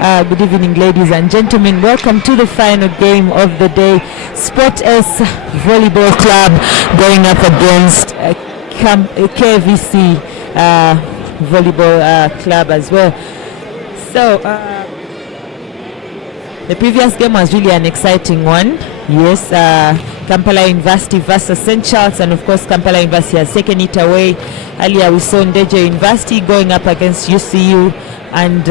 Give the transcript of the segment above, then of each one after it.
Good evening, ladies and gentlemen. Welcome to the final game of the day. Sport S Volleyball Club going up against Kavc Volleyball Club as well. So the previous game was really an exciting one. Yes, Kampala University versus St. Charles, and of course Kampala University has taken it away. Earlier we saw Ndeje University going up against UCU, and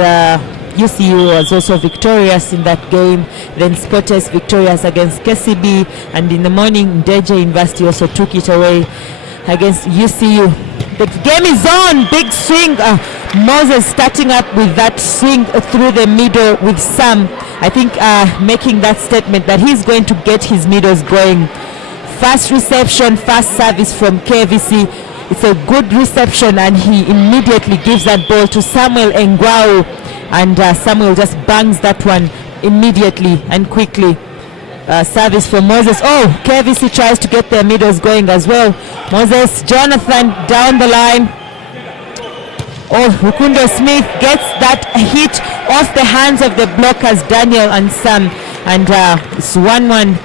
UCU was also victorious in that game. Then Sportes victorious against KCB, and in the morning Ndeje University also took it away against UCU. The game is on. Big swing. Moses starting up with that swing through the middle with Sam. I think making that statement that he's going to get his middles going. Fast reception, fast service from KVC. It's a good reception, and he immediately gives that ball to Samuel Engwao, and Samuel just bangs that one immediately and quickly. Service for Moses. Oh, KVC tries to get their middles going as well. Moses, Jonathan down the line. Oh, Rukundo Smith gets that hit off the hands of the blockers, Daniel and Sam, and it's 1-1.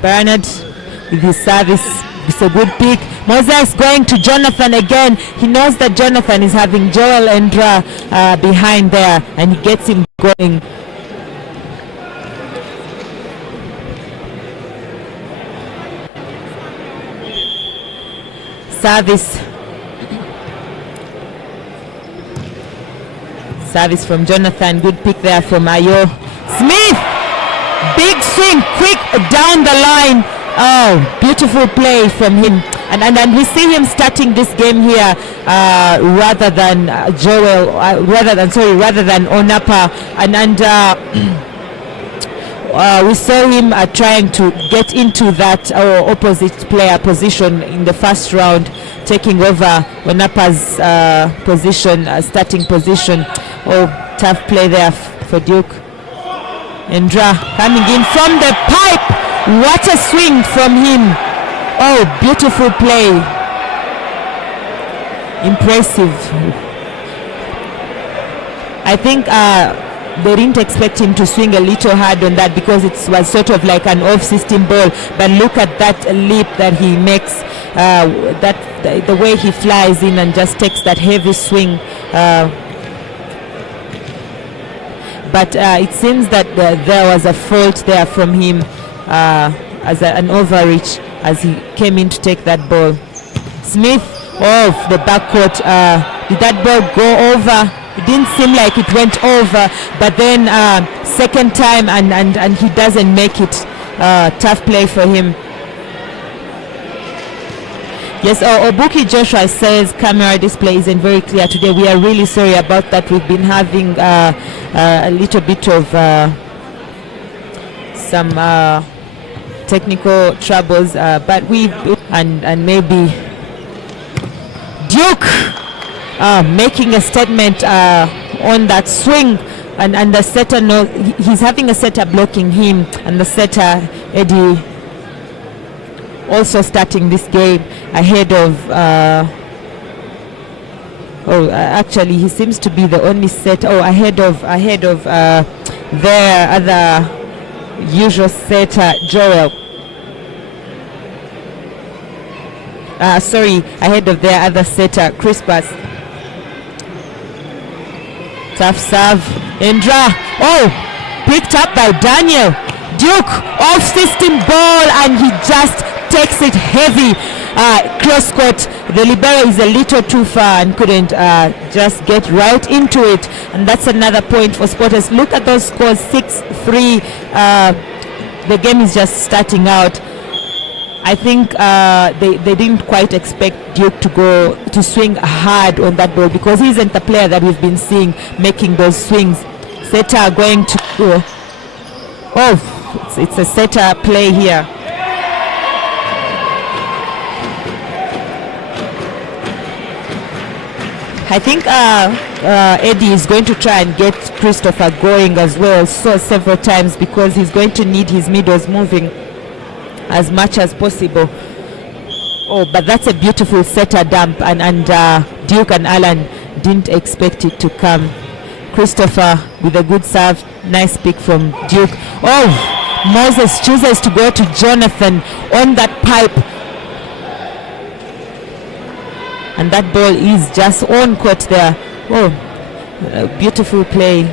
Bernard with his service. It's a good pick. Moses going to Jonathan again. He knows that Jonathan is having Joel Endra behind there, and he gets him going. Service from Jonathan. Good pick there from Ayo. Smith! Big swing, quick down the line. Oh, beautiful play from him. And we see him starting this game here rather than Joel, rather than Onapa. And we saw him trying to get into that opposite player position in the first round, taking over Onapa's position, starting position. Oh, tough play there for Duke. Endra coming in from the pipe. What a swing from him. Oh, beautiful play. Impressive. I think they didn't expect him to swing a little hard on that, because it was sort of like an off-system ball. But look at that leap that he makes, the way he flies in and just takes that heavy swing. But it seems that there was a fault there from him as an overreach as he came in to take that ball. Smith off the backcourt. Did that ball go over? It didn't seem like it went over, but then second time and he doesn't make it. Tough play for him. Yes, Obuki Joshua says camera display isn't very clear today. We are really sorry about that. We've been having a little bit of some technical troubles, but and maybe Duke making a statement on that swing, and the setter he's having a setter blocking him, and the setter Eddie also starting this game ahead of actually he seems to be the only set ahead of their other usual setter Joel. Ahead of their other setter Crispus. Tough serve. Endra. Oh, picked up by Daniel. Duke off system ball, and he just takes it heavy. Cross court. The libero is a little too far and couldn't just get right into it, and that's another point for Sporters. Look at those scores, 6-3. The game is just starting out. I think they didn't quite expect Duke to swing hard on that ball, because he isn't the player that we've been seeing making those swings. Setter going to it's a setter play here. I think Eddie is going to try and get Christopher going as well, so several times, because he's going to need his middles moving as much as possible. Oh, but that's a beautiful setter dump, and Duke and Alan didn't expect it to come. Christopher with a good serve, nice pick from Duke. Oh, Moses chooses to go to Jonathan on that pipe, and that ball is just on court there. Oh, beautiful play.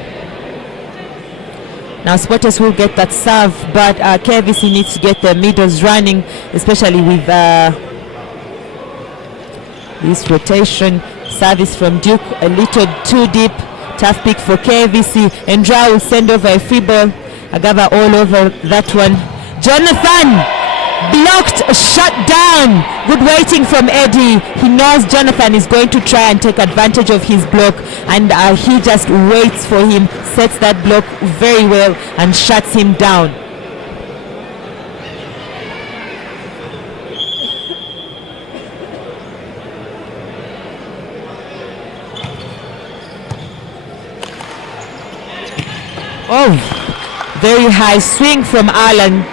Now Spotters will get that serve, but KVC needs to get their middles running, especially with this rotation. Service from Duke, a little too deep. Tough pick for KVC. Endra will send over a free ball. Agava all over that one. Jonathan blocked, shut down. Good waiting from Eddie. He knows Jonathan is going to try and take advantage of his block, and he just waits for him, sets that block very well and shuts him down. Oh, very high swing from Alan.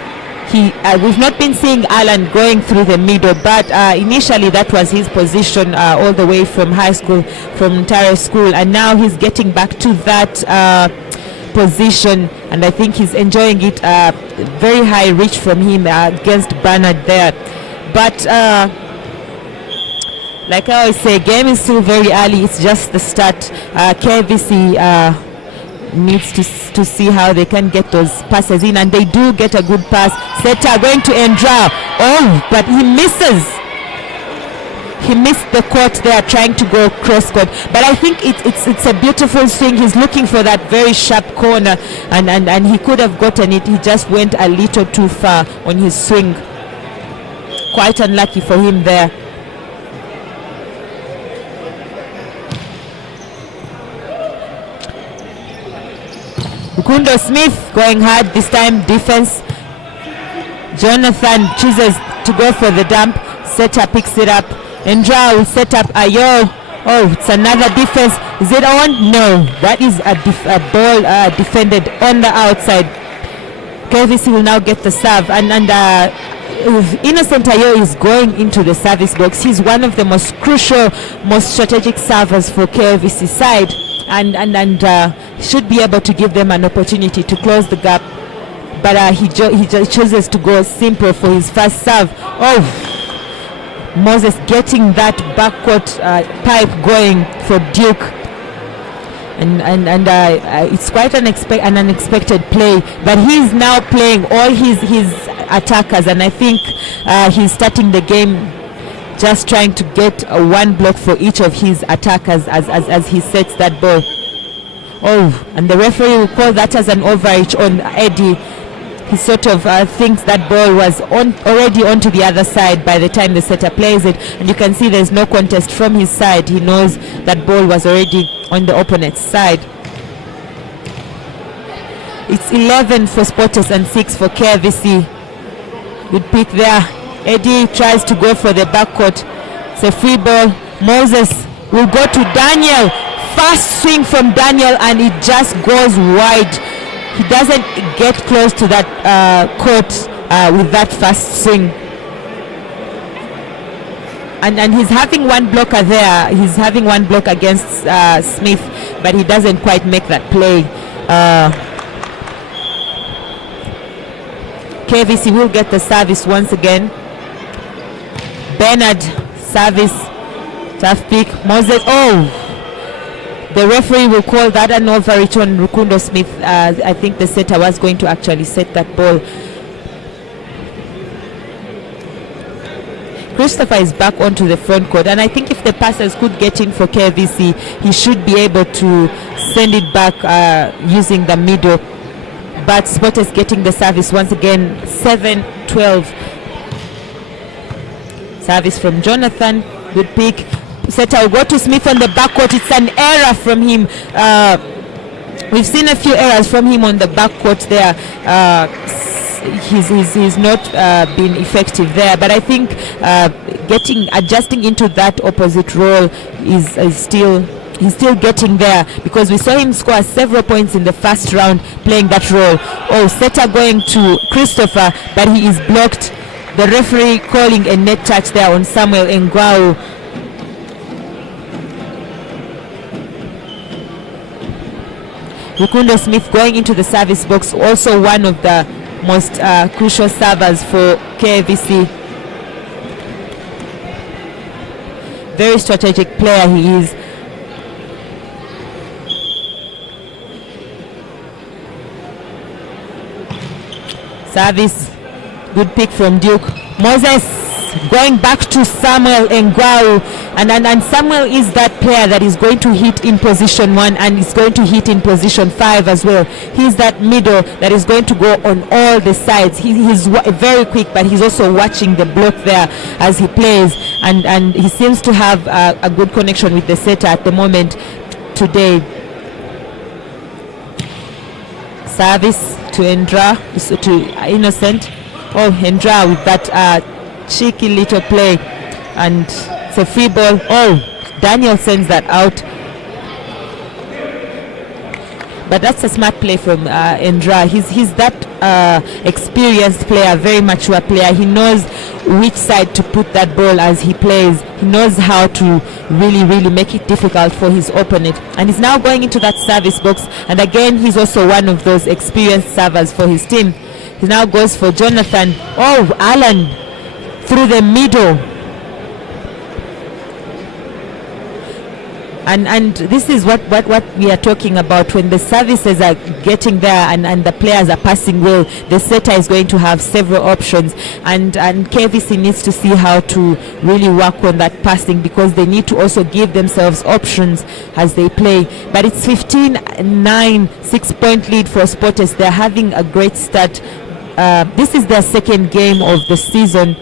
We've not been seeing Alan going through the middle, but initially that was his position all the way from high school, from Tare School, and now he's getting back to that position, and I think he's enjoying it. Very high reach from him against Bernard there, but like I always say, game is still very early. It's just the start. KVC needs to see how they can get those passes in, and they do get a good pass. Seta going to Endra. Oh, but he misses. He missed the court there, trying to go cross court. But I think it's a beautiful swing. He's looking for that very sharp corner, and he could have gotten it. He just went a little too far on his swing. Quite unlucky for him there. Rukundo Smith going hard this time, defense. Jonathan chooses to go for the dump. Seta picks it up. Endra will set up Ayo. Oh, it's another defense. Is it on? No, that is a ball defended on the outside. KVC will now get the serve, and Innocent Ayo is going into the service box. He's one of the most crucial, most strategic servers for KVC side, and should be able to give them an opportunity to close the gap. But he just chooses to go simple for his first serve. Oh, Moses getting that backcourt pipe going for Duke, and it's quite an unexpected play. But he's now playing all his attackers, and I think he's starting the game just trying to get one block for each of his attackers as he sets that ball. Oh, and the referee will call that as an overreach on Eddie. He sort of thinks that ball was already onto the other side by the time the setter plays it, and you can see there's no contest from his side. He knows that ball was already on the opponent's side. It's 11 for Spotters and 6 for KVC. Good pick there. Eddie tries to go for the backcourt. It's a free ball. Moses will go to Daniel. Fast swing from Daniel, and it just goes wide. He doesn't get close to that court with that fast swing. And he's having one blocker there. He's having one block against Smith, but he doesn't quite make that play. KVC will get the service once again. Bernard, service, tough pick. Moses, oh! The referee will call that an overreach on Rukundo Smith. I think the setter was going to actually set that ball. Christopher is back onto the front court, and I think if the passers could get in for KVC, he should be able to send it back using the middle. But Spotters getting the service once again. 7-12. Service from Jonathan. Good pick. Setter will go to Smith on the backcourt. It's an error from him. We've seen a few errors from him on the backcourt there. He's not been effective there, but I think adjusting into that opposite role is still he's still getting there, because we saw him score several points in the first round playing that role. Oh, setter going to Christopher, but he is blocked. The referee calling a net touch there on Samuel Ngwao. Rukundo Smith going into the service box, also one of the most crucial servers for KVC. Very strategic player he is. Service, good pick from Duke. Moses going back to Samuel Ngwao, and Samuel is that player that is going to hit in position 1 and is going to hit in position 5 as well. He's that middle that is going to go on all the sides. He's very quick, but he's also watching the block there as he plays, and he seems to have a good connection with the setter at the moment today. Service to Endra, to Innocent. Oh, Endra with that cheeky little play, and it's a free ball. Oh, Daniel sends that out, but that's a smart play from Endra. He's that experienced player, very mature player. He knows which side to put that ball as he plays. He knows how to really make it difficult for his opponent, and he's now going into that service box, and again he's also one of those experienced servers for his team. He now goes for Jonathan. Oh, Alan through the middle, and this is what we are talking about. When the services are getting there and the players are passing well, the setter is going to have several options, and KVC needs to see how to really work on that passing, because they need to also give themselves options as they play. But it's 15-9, 6-point lead for Sporters. They're having a great start. This is their second game of the season,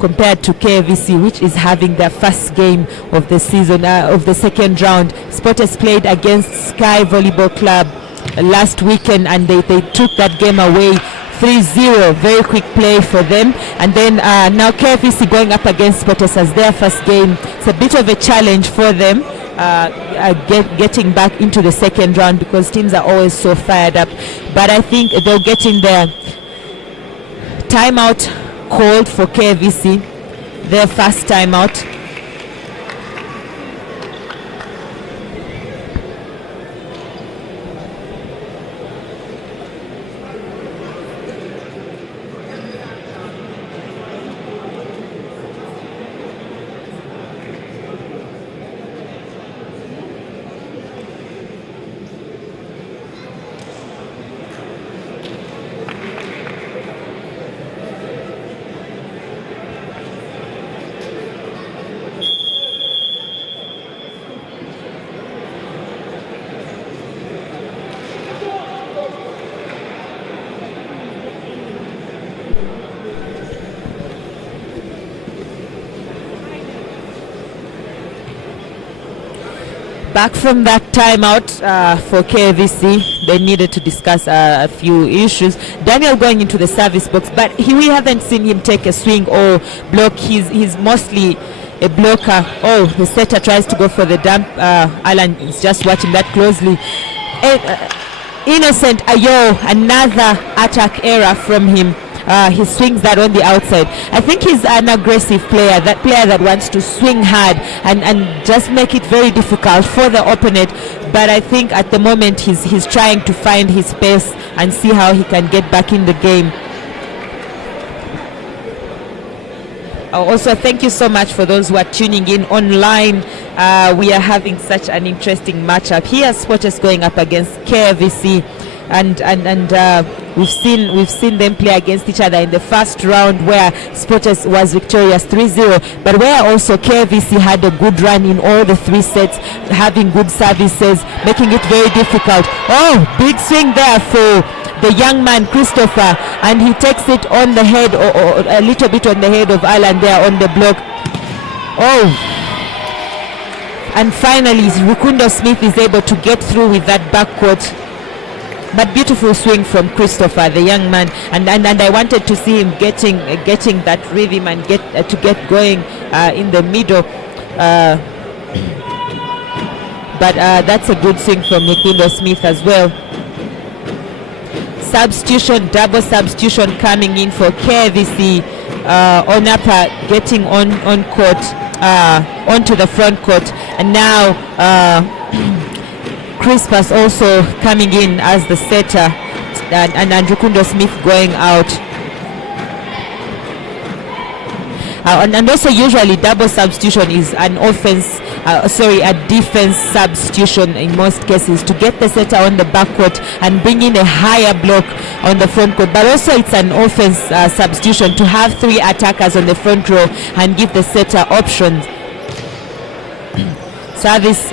compared to KVC, which is having their first game of the season, of the second round. Sporters played against Sky Volleyball Club last weekend, and they took that game away 3-0. Very quick play for them. And then now KVC going up against Sporters as their first game. It's a bit of a challenge for them, getting back into the second round, because teams are always so fired up. But I think they'll get in there. Timeout called for KVC, their first timeout. Back from that timeout for KVC, they needed to discuss a few issues. Daniel going into the service box, but we haven't seen him take a swing or block. He's mostly a blocker. Oh, the setter tries to go for the dump. Alan is just watching that closely. Innocent Ayo, another attack error from him. He swings that on the outside. I think he's an aggressive player, that player that wants to swing hard and just make it very difficult for the opponent. But I think at the moment he's trying to find his space and see how he can get back in the game. Also, thank you so much for those who are tuning in online. We are having such an interesting matchup here. Sporters going up against KVC, and we've seen them play against each other in the first round, where Sporters was victorious 3-0, but where also KVC had a good run in all the 3 sets, having good services, making it very difficult. Oh, big swing there for the young man Christopher, and he takes it on the head, or a little bit on the head of Alan there on the block. Oh, and finally Rukundo Smith is able to get through with that backcourt. But beautiful swing from Christopher, the young man, and I wanted to see him getting that rhythm and get going in the middle. but that's a good swing from Rukundo Smith as well. Substitution, double substitution coming in for KVC. Onapa getting on court, onto the front court, and now Crispas also coming in as the setter, and Rukundo Smith going out. And also usually double substitution is an offense, a defense substitution in most cases, to get the setter on the back court and bring in a higher block on the front court. But also it's an offense substitution to have 3 attackers on the front row and give the setter options. Service,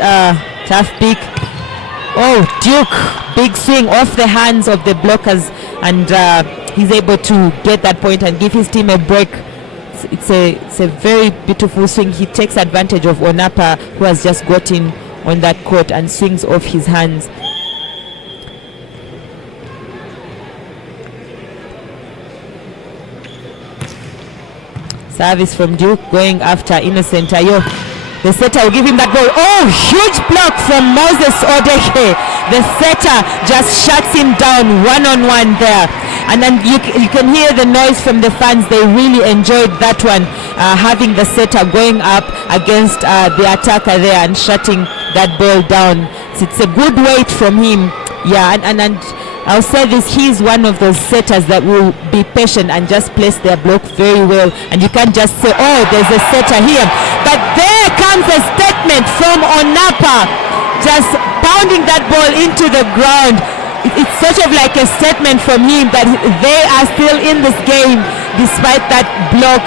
tough pick. Oh, Duke, big swing off the hands of the blockers, and he's able to get that point and give his team a break. It's a very beautiful swing. He takes advantage of Onapa, who has just got in on that court, and swings off his hands. Service from Duke going after Innocent Ayo. The setter will give him that ball. Oh, huge block from Moses Odeke. The setter just shuts him down one-on-one there. And then you can hear the noise from the fans. They really enjoyed that one, having the setter going up against the attacker there and shutting that ball down. So it's a good weight from him. Yeah, and I'll say this, he's one of those setters that will be patient and just place their block very well. And you can't just say, oh, there's a setter here. But there comes a statement from Onapa, just pounding that ball into the ground. It's sort of like a statement from him that they are still in this game despite that block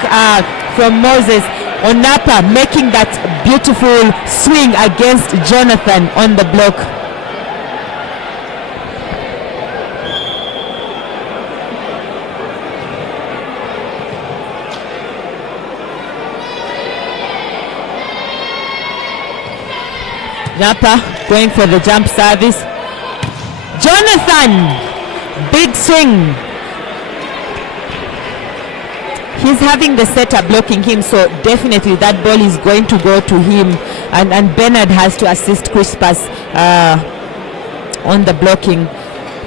from Moses. Onapa making that beautiful swing against Jonathan on the block. Napa going for the jump service. Jonathan, big swing. He's having the setter blocking him, so definitely that ball is going to go to him, and Bernard has to assist Crispas on the blocking,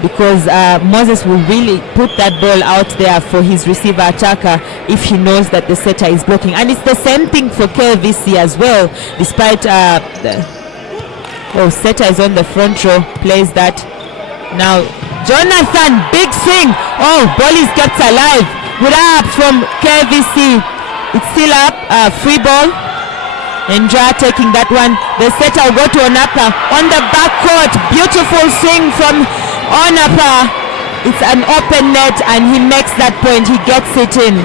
because Moses will really put that ball out there for his receiver attacker if he knows that the setter is blocking. And it's the same thing for KVC as well, despite setter is on the front row, plays that. Now Jonathan, big swing. Oh, ball is kept alive. Good up from KVC. It's still up, free ball. Endra taking that one. The setter will go to Onapa on the back court. Beautiful swing from Onapa. It's an open net and he makes that point. He gets it in.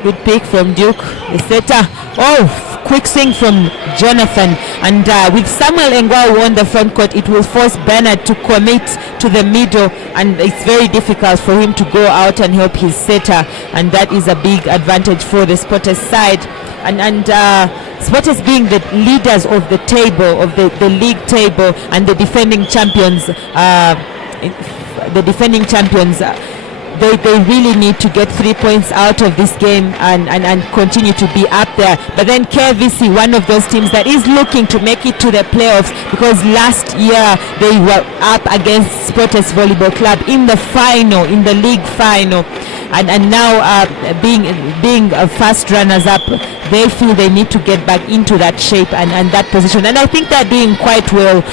Good pick from Duke, the setter. Oh, quick swing from Jonathan. And with Samuel Engwau on the front court, it will force Bernard to commit to the middle, and it's very difficult for him to go out and help his setter, and that is a big advantage for the Spotters side. And Spotters being the leaders of the table, of the league table, and the defending champions, they really need to get 3 points out of this game and continue to be up there. But then KVC, one of those teams that is looking to make it to the playoffs, because last year they were up against Spotters Volleyball Club in the final, in the league final, and now being first runners up, they feel they need to get back into that shape and that position, and I think they're doing quite well.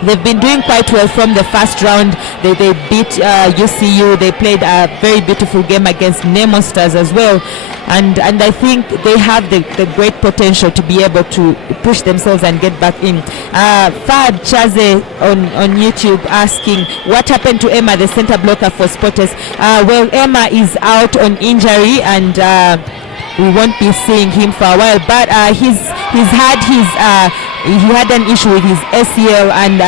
They've been doing quite well from the first round. They beat UCU. They played a very beautiful game against Nemo Stars as well. And I think they have the great potential to be able to push themselves and get back in. Fad Chaze on YouTube asking, what happened to Emma, the center blocker for Spotters? Well, Emma is out on injury, and we won't be seeing him for a while, but he had an issue with his ACL, and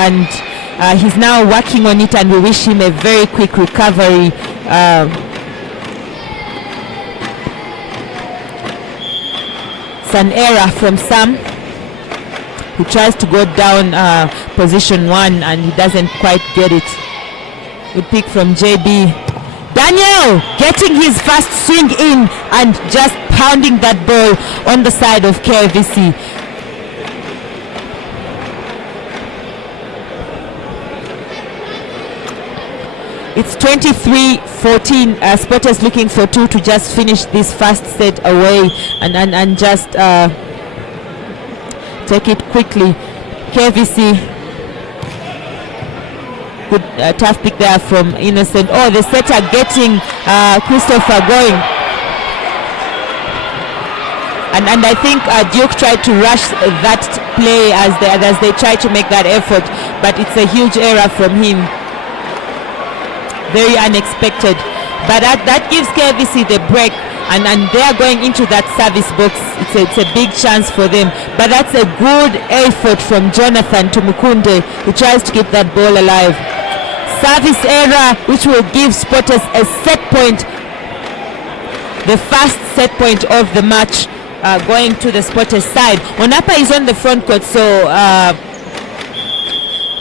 He's now working on it, and we wish him a very quick recovery. It's an error from Sam, who tries to go down position 1 and he doesn't quite get it. Good pick from JB. Daniel getting his first swing in and just pounding that ball on the side of Kavc. It's 23-14. Spotters looking for 2 to just finish this first set away and just take it quickly. Kavc, good tough pick there from Innocent. Oh, the setter getting Christopher going. And I think Duke tried to rush that play as they tried to make that effort, but it's a huge error from him. Very unexpected, but that gives Kavc the break, and they are going into that service box. It's a big chance for them, but that's a good effort from Jonathan to Mukunde, who tries to keep that ball alive. Service error, which will give Spotters a set point, the first set point of the match, going to the Spotters side. Onapa is on the front court, so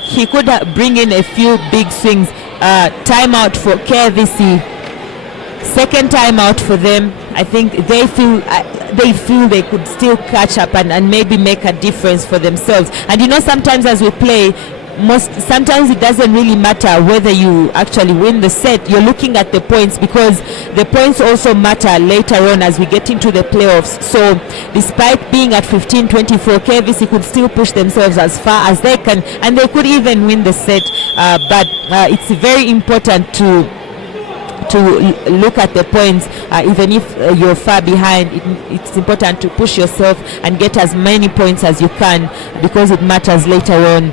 he could bring in a few big swings. Timeout for Kavc, second timeout for them. I think they feel they could still catch up and maybe make a difference for themselves. And you know, sometimes as we play, sometimes it doesn't really matter whether you actually win the set. You're looking at the points, because the points also matter later on as we get into the playoffs. So despite being at 15-24, Kavc could still push themselves as far as they can, and they could even win the set. But it's very important to look at the points. Even if you're far behind, it's important to push yourself and get as many points as you can, because it matters later on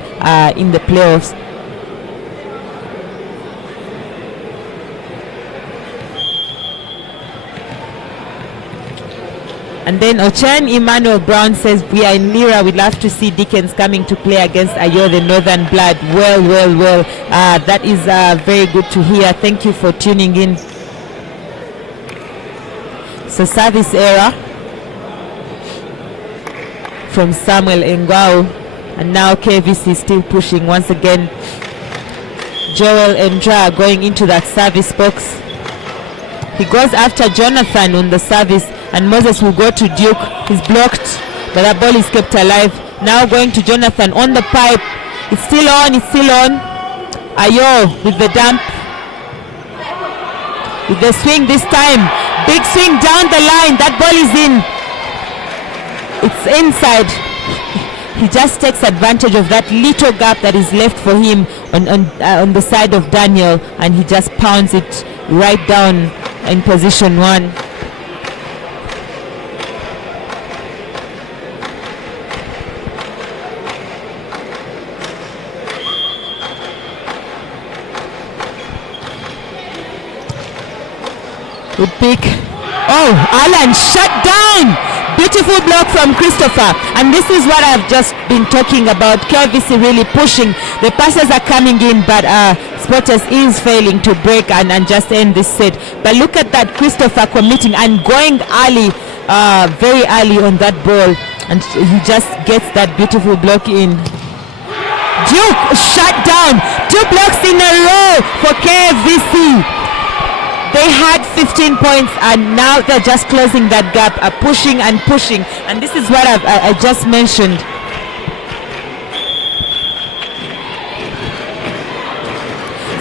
in the playoffs. And then Ochan Emmanuel Brown says, we are in Lira. We'd love to see Dickens coming to play against Ayo, the Northern Blood. Well. That is very good to hear. Thank you for tuning in. So service error from Samuel Engao. And now Kavc is still pushing once again. Joel Endra going into that service box. He goes after Jonathan on the service, and Moses will go to Duke. He's blocked, but that ball is kept alive. Now going to Jonathan on the pipe. It's still on. Ayo with the dump, with the swing this time. Big swing down the line. That ball is in. It's inside. He just takes advantage of that little gap that is left for him on the side of Daniel, and he just pounds it right down in position 1. Good pick. Oh, Alan shut down. Beautiful block from Christopher. And this is what I've just been talking about. Kavc really pushing. The passes are coming in, but Spotters is failing to break and just end this set. But look at that, Christopher committing and going early, very early on that ball. And he just gets that beautiful block in. Duke shut down. 2 blocks in a row for Kavc. They had 15 points, and now they're just closing that gap, pushing and pushing. And this is what I just mentioned.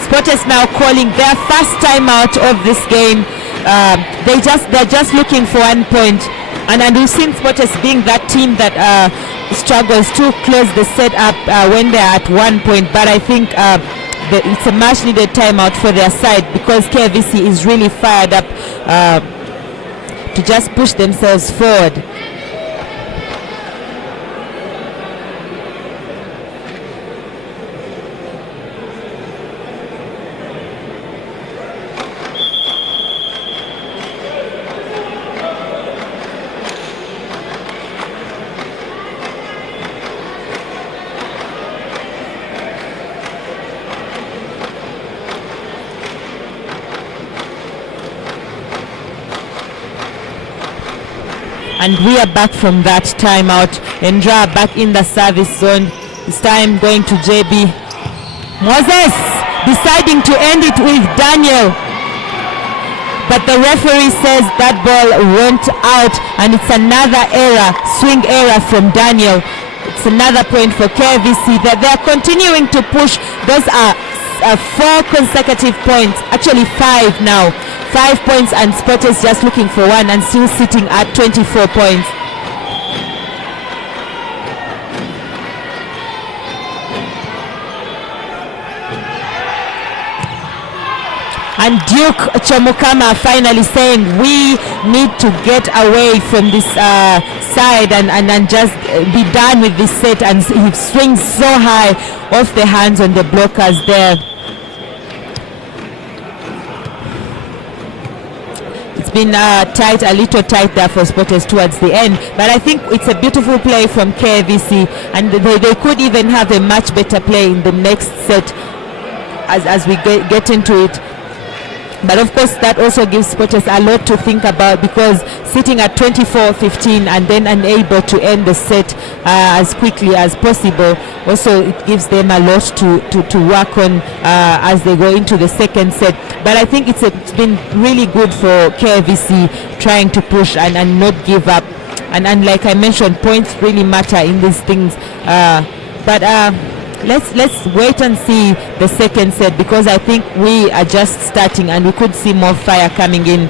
Spotters now calling their first time out of this game. They're just looking for 1 point. And we've seen Spotters being that team that struggles to close the set up when they're at 1 point. But I think it's a much needed timeout for their side, because Kavc is really fired up to just push themselves forward. and we are back from that timeout. Endra back in the service zone. This time going to JB. Moses deciding to end it with Daniel, but the referee says that ball went out, and it's another error, swing error from Daniel. It's another point for KVC that they're continuing to push. Those are 4 consecutive points, actually 5 now. 5 points, and Spotters just looking for one and still sitting at 24 points. And Duke Chomukama finally saying we need to get away from this side and just be done with this set, and he swings so high off the hands on the blockers there. It's been tight, a little tight there for Spotters towards the end, but I think it's a beautiful play from KVC, and they could even have a much better play in the next set as we get into it. But of course that also gives Spotters a lot to think about, because sitting at 24-15 and then unable to end the set as quickly as possible, also it gives them a lot to work on as they go into the second set. But I think it's been really good for KVC trying to push and not give up, and like I mentioned, points really matter in these things. Let's wait and see the second set, because I think we are just starting and we could see more fire coming in.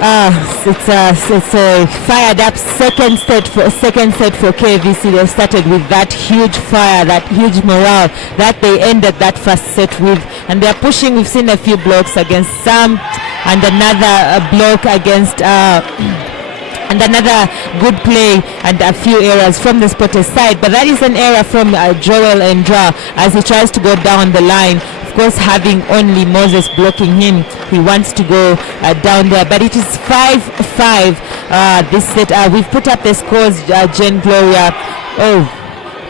It's a fired up second set for KVC. They started with that huge fire, that huge morale that they ended that first set with, and they're pushing. We've seen a few blocks against Sam, and another block against and another good play and a few errors from the Spotters side, but that is an error from Joel Endra as he tries to go down the line. Of course, having only Moses blocking him, he wants to go down there, but it is 5-5 this set. We've put up the scores, Jen Gloria. Oh,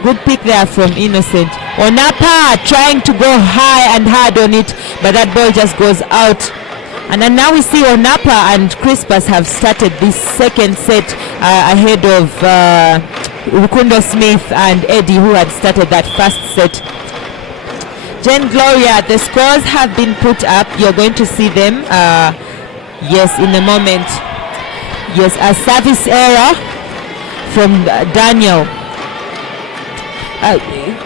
good pick there from Innocent. Onapa trying to go high and hard on it, but that ball just goes out. And then now we see Onapa and Crispus have started this second set ahead of Rukundo Smith and Eddie, who had started that first set. Jen Gloria, the scores have been put up. You're going to see them, yes, in a moment. Yes, a service error from Daniel.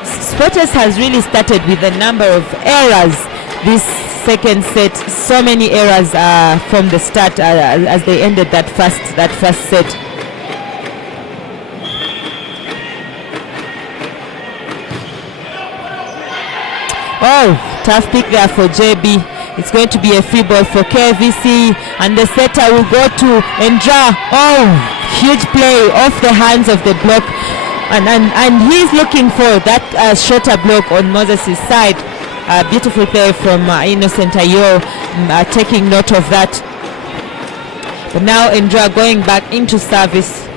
Spotters has really started with a number of errors this second set. So many errors from the start as they ended that first set. Oh, tough pick there for JB. It's going to be a free ball for KVC, and the setter will go to Endra. Oh, huge play off the hands of the block, and he's looking for that shorter block on Moses' side. Beautiful play from Innocent Ayo, taking note of that. But now Endra going back into service.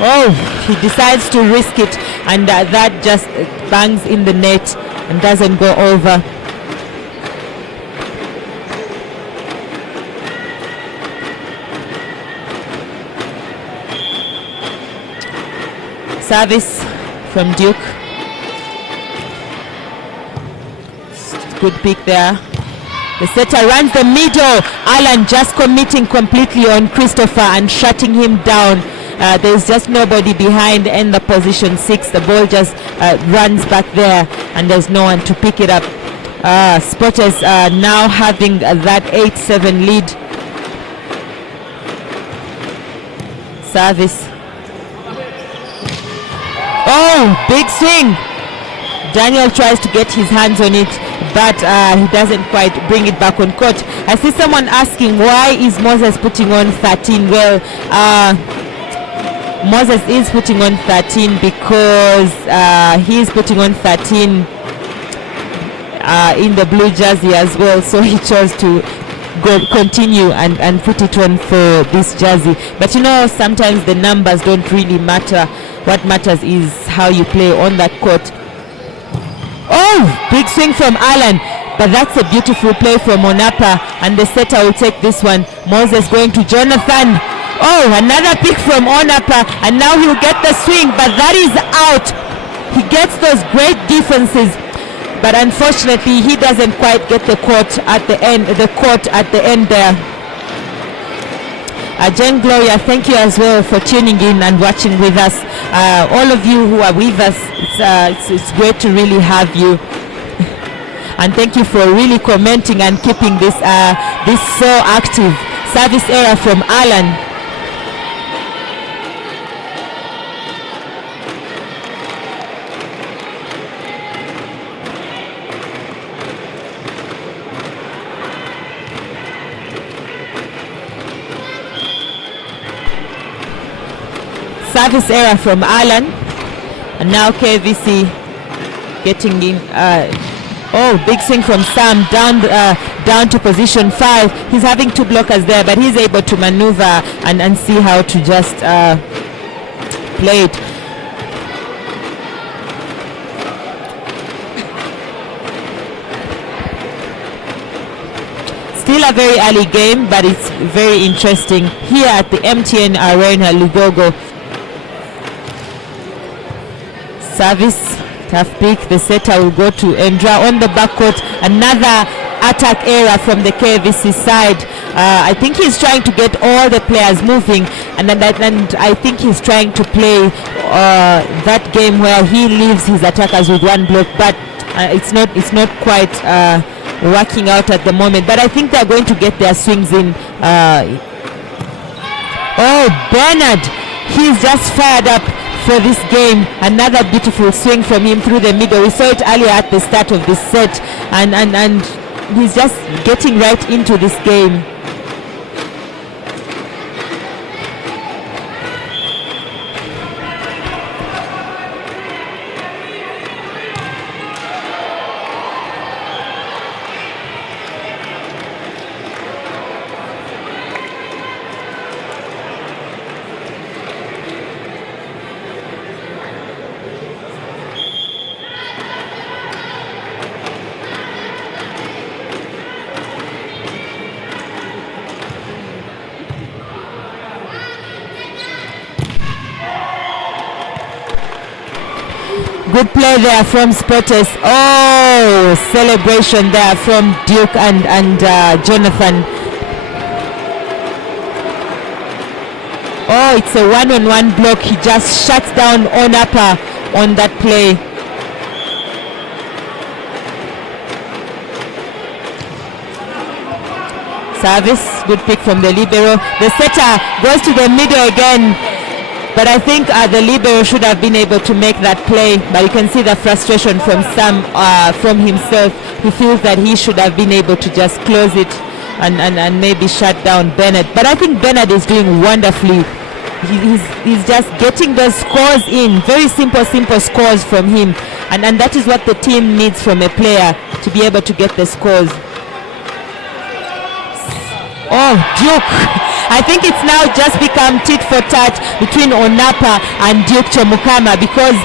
Oh, he decides to risk it, and that just bangs in the net and doesn't go over. Service from Duke. Good pick there. The setter runs the middle. Alan just committing completely on Christopher and shutting him down. There's just nobody behind in the position 6. The ball just runs back there, and there's no one to pick it up. Spotters now having that 8-7 lead. Service. Oh, big swing. Daniel tries to get his hands on it, but he doesn't quite bring it back on court. I see someone asking, why is Moses putting on 13? Well, Moses is putting on 13 because he is putting on 13 in the blue jersey as well, so he chose to continue and put it on for this jersey. But you know, sometimes the numbers don't really matter. What matters is how you play on that court. Oh, big swing from Alan, but that's a beautiful play from Onapa, and the setter will take this one. Moses going to Jonathan. Oh, another pick from Onapa, and now he'll get the swing, but that is out. He gets those great defenses, but unfortunately he doesn't quite get the court at the end there. Jen Gloria, thank you as well for tuning in and watching with us. All of you who are with us, it's great to really have you. And thank you for really commenting and keeping this so active. Service error from Alan. Service error from Alan, and now KVC getting in. Oh, big swing from Sam down to position 5. He's having 2 blockers there, but he's able to maneuver and see how to just play it. Still a very early game, but it's very interesting here at the MTN Arena, Lugogo. Service, tough pick. The setter will go to Endra on the backcourt. Another attack error from the KVC side. I think he's trying to get all the players moving, and I think he's trying to play that game where he leaves his attackers with 1 block, but it's not quite working out at the moment. But I think they're going to get their swings in. Bernard, he's just fired up for this game. Another beautiful swing from him through the middle. We saw it earlier at the start of this set, and he's just getting right into this game. Good play there from Spotters. Celebration there from Duke and Jonathan. It's a one-on-one block. He just shuts down Onapa on that play. Service, good pick from the libero. The setter goes to the middle again. But I think the libero should have been able to make that play. But you can see the frustration from Sam, from himself. He feels that he should have been able to just close it and maybe shut down Bernard. But I think Bernard is doing wonderfully. He's just getting those scores in. Very simple scores from him. And that is what the team needs from a player, to be able to get the scores. Duke. I think it's now just become tit for tat between Onapa and Duke Chomukama, because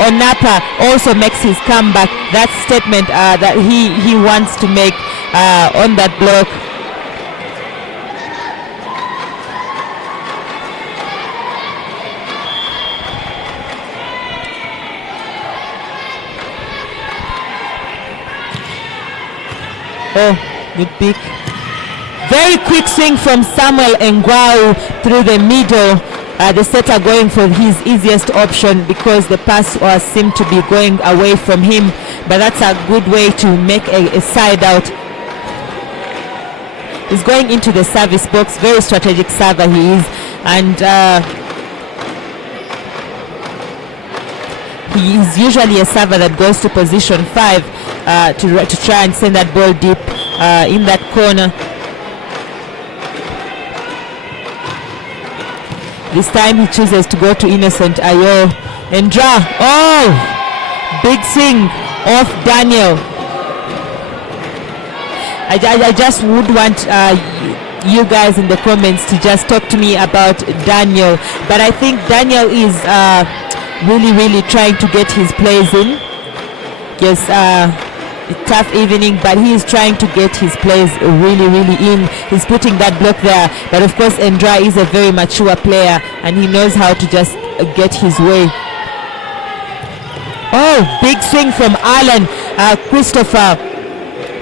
Onapa also makes his comeback. That statement that he wants to make on that block. Good pick. Very quick swing from Samuel Engwau through the middle. The setter going for his easiest option because the pass seemed to be going away from him. But that's a good way to make a side out. He's going into the service box. Very strategic server he is. And he is usually a server that goes to position 5 to try and send that ball deep in that corner. This time he chooses to go to Innocent Ayo. Endra, big swing off Daniel. I just would want you guys in the comments to just talk to me about Daniel. But I think Daniel is really trying to get his plays in. Yes, tough evening, but he is trying to get his plays really in. He's putting that block there, but of course Endra is a very mature player and he knows how to just get his way. Big swing from Alan. Christopher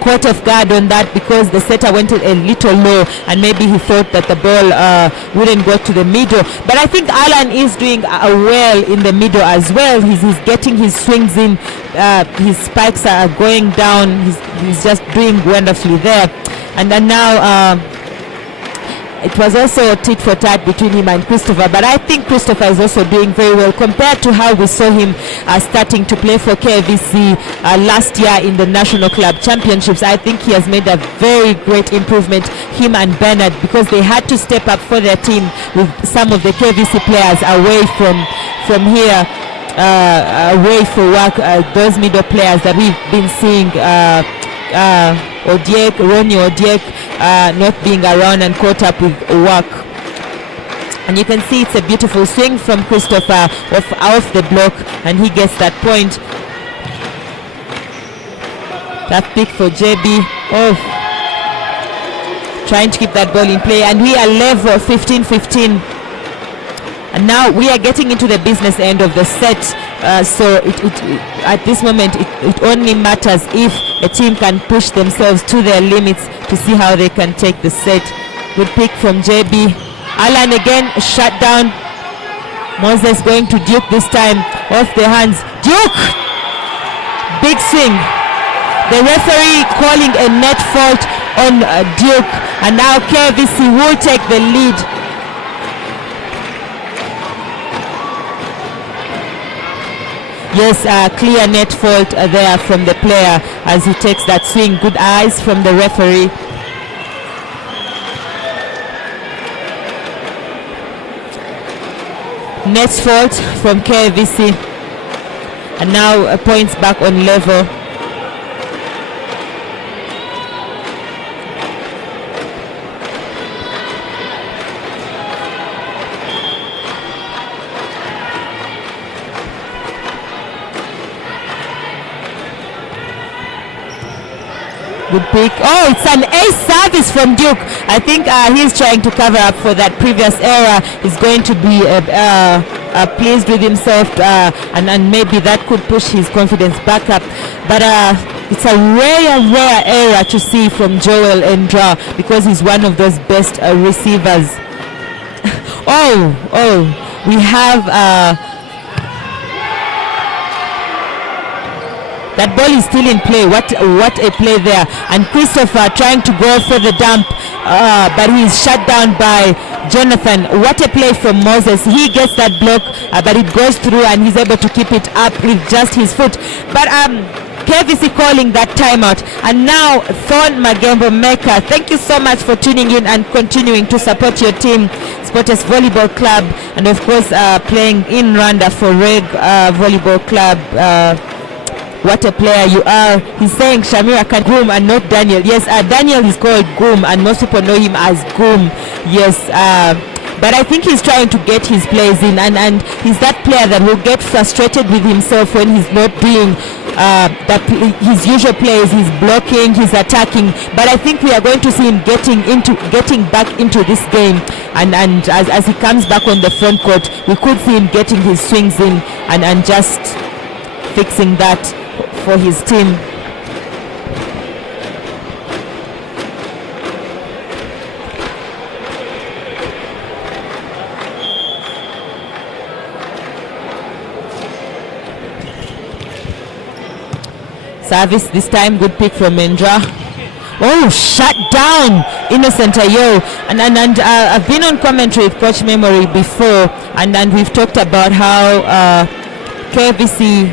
caught off guard on that because the setter went a little low and maybe he thought that the ball wouldn't go to the middle. But I think Alan is doing well in the middle as well. He's getting his swings in. His spikes are going down. He's just doing wonderfully there. And then now it was also tit for tat between him and Christopher, but I think Christopher is also doing very well compared to how we saw him starting to play for KVC last year in the National Club Championships. I think he has made a very great improvement, him and Bernard, because they had to step up for their team with some of the KVC players away from here, away for work, those middle players that we've been seeing, Ronnie Odiek not being around and caught up with work. And you can see it's a beautiful swing from Christopher off the block, and he gets that point. That pick for JB. Trying to keep that ball in play, and we are level 15-15. And now we are getting into the business end of the set. So at this moment it only matters if a team can push themselves to their limits to see how they can take the set. Good pick from JB. Alan again, shut down. Moses going to Duke this time, off the hands. Duke! Big swing. The referee calling a net fault on Duke, and now KVC will take the lead. Yes, clear net fault there from the player as he takes that swing. Good eyes from the referee. Net fault from KVC, and now points back on level. Good pick. Oh, it's an ace service from Duke. I think he's trying to cover up for that previous error. He's going to be pleased with himself, and maybe that could push his confidence back up. But it's a rare error to see from Joel Endra, because he's one of those best receivers. We have... that ball is still in play. What a play there. And Christopher trying to go for the dump, but he's shut down by Jonathan. What a play from Moses. He gets that block, but it goes through and he's able to keep it up with just his foot. But KVC calling that timeout. And now Thorn Magembo Maker, thank you so much for tuning in and continuing to support your team, Sporters Volleyball Club, and of course playing in Rwanda for Reg Volleyball Club. What a player you are. He's saying Shamira can Goom and not Daniel. Yes, Daniel is called Goom and most people know him as Goom. Yes, but I think he's trying to get his plays in, and he's that player that will get frustrated with himself when he's not doing his usual plays. He's blocking, he's attacking, but I think we are going to see him getting back into this game, and as he comes back on the front court, we could see him getting his swings in and just fixing that for his team. Service this time, good pick from Mendra. Oh, shut down Innocent Ayo. And I've been on commentary with Coach Memory before, and we've talked about how KVC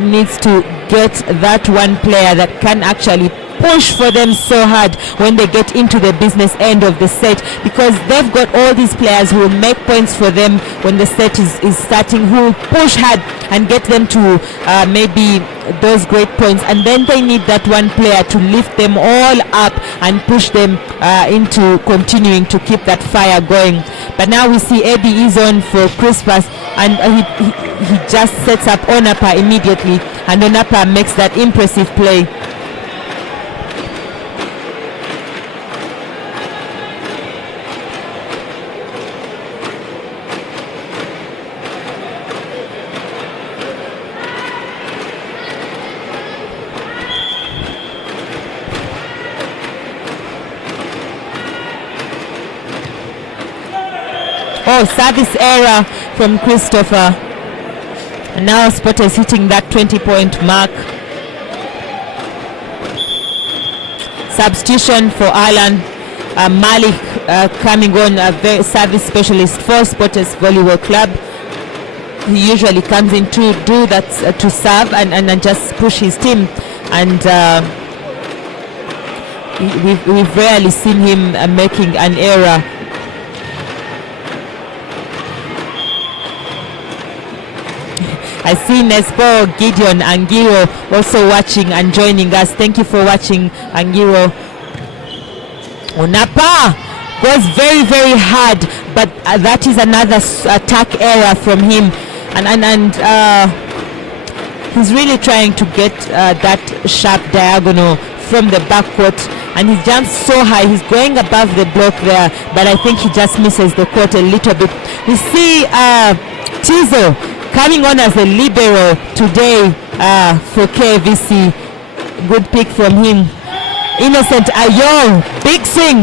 needs to get that one player that can actually push for them so hard when they get into the business end of the set, because they've got all these players who will make points for them when the set is starting, who will push hard and get them to maybe those great points, and then they need that one player to lift them all up and push them into continuing to keep that fire going. But now we see Eddie is on for Crispus, and he just sets up Onapa immediately, and Onapa makes that impressive play. Oh, service error from Christopher. And now Spotters hitting that 20-point mark. Substitution for Alan Malik coming on, a service specialist for Spotters Volleyball Club. He usually comes in to do that, to serve and just push his team. And we've rarely seen him making an error. I see Nespo, Gideon, Angiro also watching and joining us. Thank you for watching, Angiro. Onapa goes very, very hard, but that is another attack error from him. And he's really trying to get that sharp diagonal from the backcourt. And he jumps so high, he's going above the block there, but I think he just misses the court a little bit. We see Tizo coming on as a libero today for KVC. Good pick from him. Innocent Ayo, big swing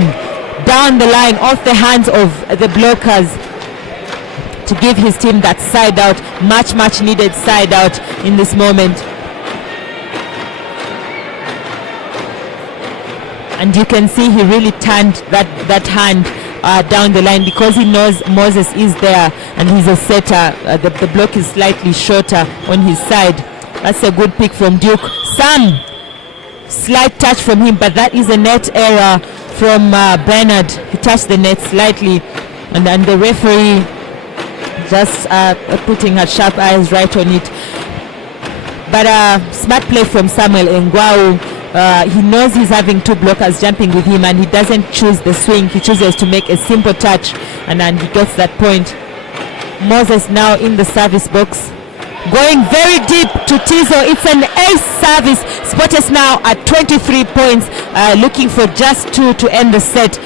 down the line off the hands of the blockers to give his team that side out, much needed side out in this moment. And you can see he really turned that hand down the line because he knows Moses is there and he's a setter. The block is slightly shorter on his side. That's a good pick from Duke. Sam, slight touch from him, but that is a net error from Bernard. He touched the net slightly, and then the referee just putting her sharp eyes right on it. But smart play from Samuel Ngwau. He knows he's having two blockers jumping with him, and he doesn't choose the swing. He chooses to make a simple touch, and then he gets that point. Moses now in the service box, going very deep to Tizo. It's an ace service. Spotters now at 23 points, looking for just 2 to end the set.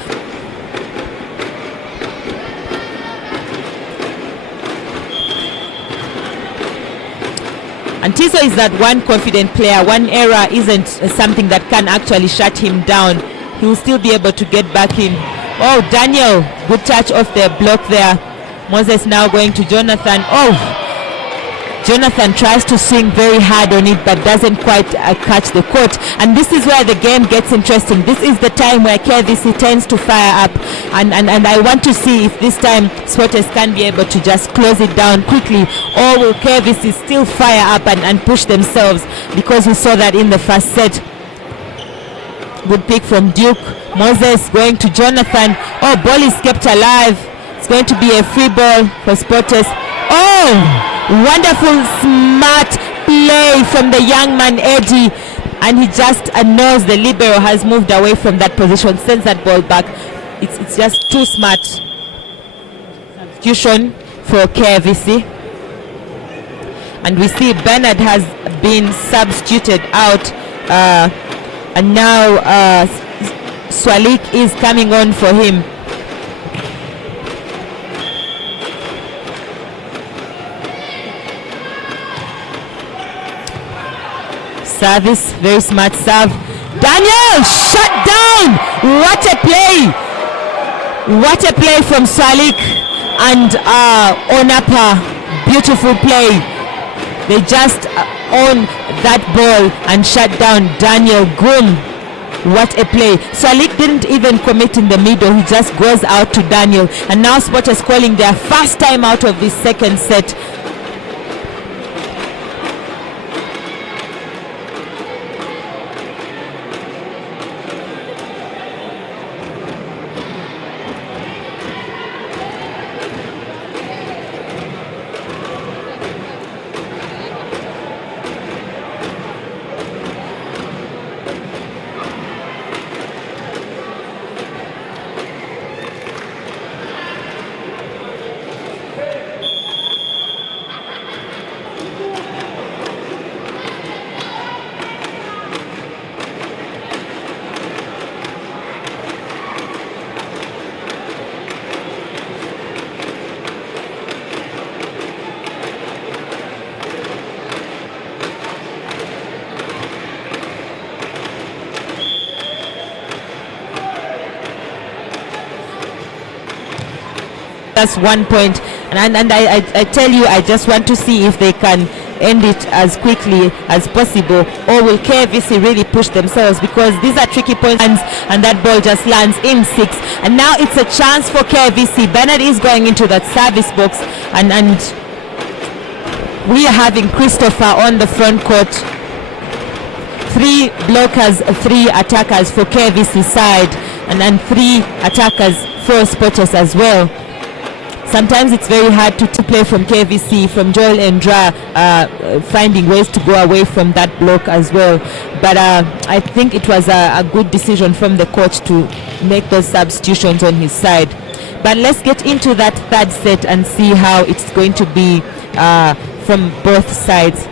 And Tizo is that one confident player. One error isn't something that can actually shut him down. He will still be able to get back in. Oh, Daniel, good touch off the block there. Moses now going to Jonathan. Oh, Jonathan tries to swing very hard on it but doesn't quite catch the court. And this is where the game gets interesting. This is the time where KVC tends to fire up, and I want to see if this time Spotters can be able to just close it down quickly, or will KVC still fire up and push themselves, because we saw that in the first set. Good pick from Duke. Moses going to Jonathan. Oh, ball is kept alive. It's going to be a free ball for Spotters. Oh! Wonderful, smart play from the young man Eddie, and he just knows the libero has moved away from that position, sends that ball back. It's just too smart. Substitution for KVC, and we see Bernard has been substituted out, and now Swalik is coming on for him. Service, very smart serve. Daniel, shut down! What a play! What a play from Swalik and Onapa. Beautiful play. They just own that ball and shut down Daniel Goom. What a play. Swalik didn't even commit in the middle. He just goes out to Daniel. And now Spotters calling their first time out of this second set. That's 1 point, and I tell you, I just want to see if they can end it as quickly as possible, or will KVC really push themselves, because these are tricky points, and that ball just lands in 6. And now it's a chance for KVC. Bernard is going into that service box, and we are having Christopher on the front court. 3 blockers, 3 attackers for KVC side, and 3 attackers for Spotters as well. Sometimes it's very hard to play from KVC, from Joel and Dra, finding ways to go away from that block as well. But I think it was a good decision from the coach to make those substitutions on his side. But let's get into that third set and see how it's going to be from both sides.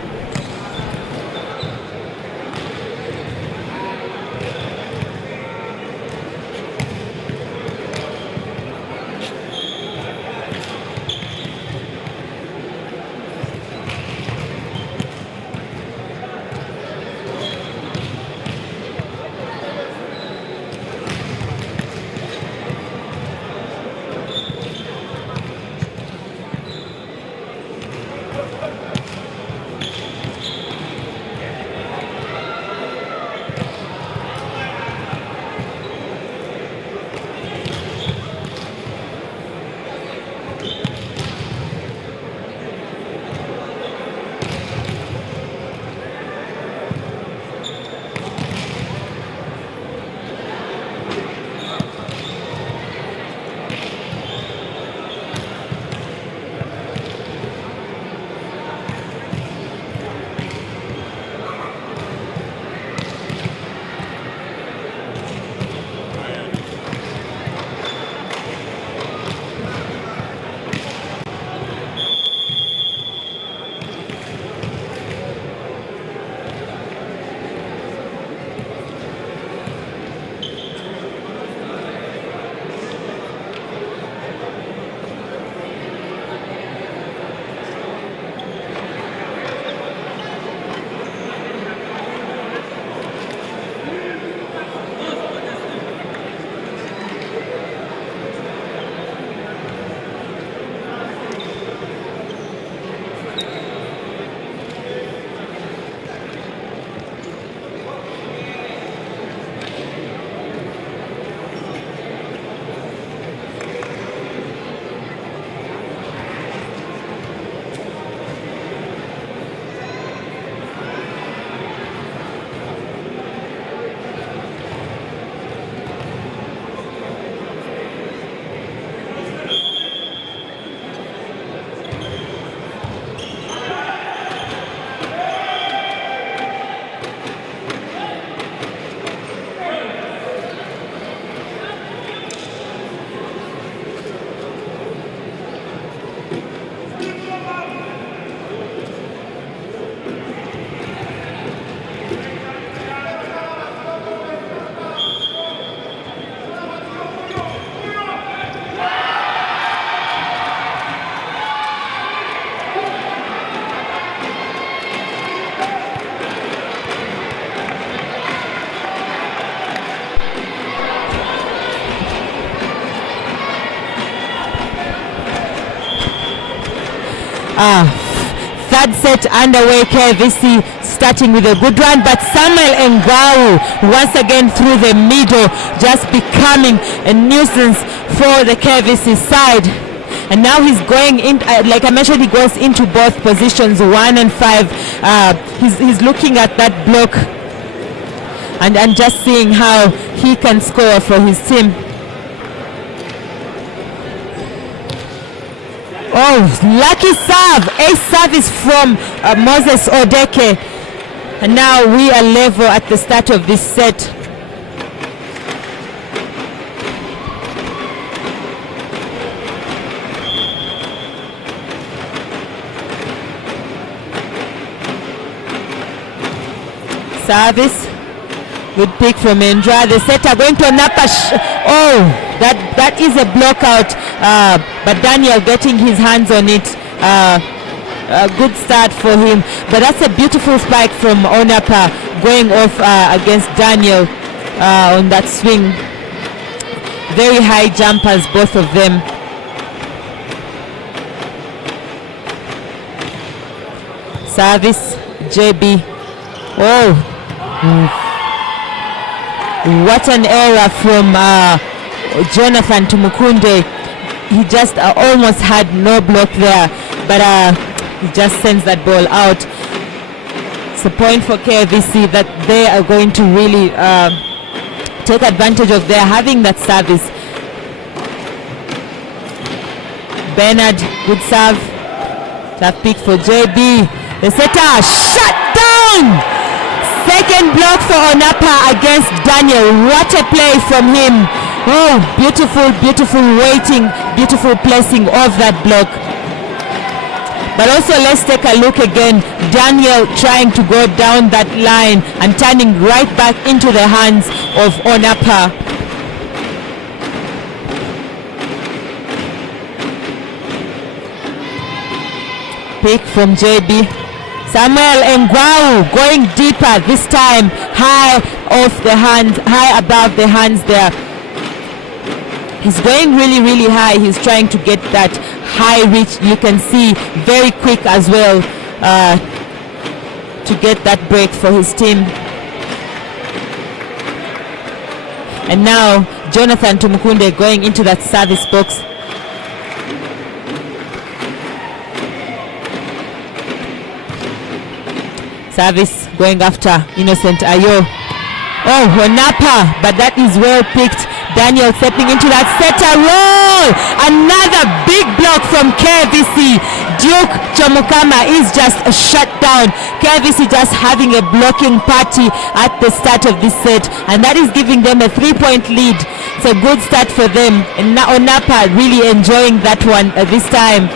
Third set underway. KVC starting with a good run, but Samuel Ngau once again through the middle, just becoming a nuisance for the KVC side. And now he's going in, like I mentioned, he goes into both positions, 1 and 5. He's looking at that block and just seeing how he can score for his team. Oh, lucky serve, a service from Moses Odeke. And now we are level at the start of this set. Service, good pick from Endra. The setter going to Napa. That is a block out, but Daniel getting his hands on it. A good start for him, but that's a beautiful spike from Onapa going off against Daniel on that swing. Very high jumpers, both of them. Service, JB. Oh, what an error from Jonathan Tumukunde. He just almost had no block there, but he just sends that ball out. It's a point for KVC that they are going to really take advantage of their having that service. Bernard, good serve. Tough pick for JB. The setter shut down. Second block for Onapa against Daniel. What a play from him. Oh, beautiful, beautiful waiting, beautiful placing of that block. But also let's take a look again. Daniel trying to go down that line and turning right back into the hands of Onapa. Pick from JB. Samuel Ngau going deeper this time, high off the hands, high above the hands there. He's going really, really high. He's trying to get that high reach. You can see very quick as well to get that break for his team. And now Jonathan Tumukunde going into that service box. Service going after Innocent Ayo. Oh, Onapa, but that is well picked. Daniel stepping into that setter roll. Another big block from KVC. Duke Chomukama is just shut down. KVC just having a blocking party at the start of this set, and that is giving them a 3-point lead. It's a good start for them. And Onapa really enjoying that one this time.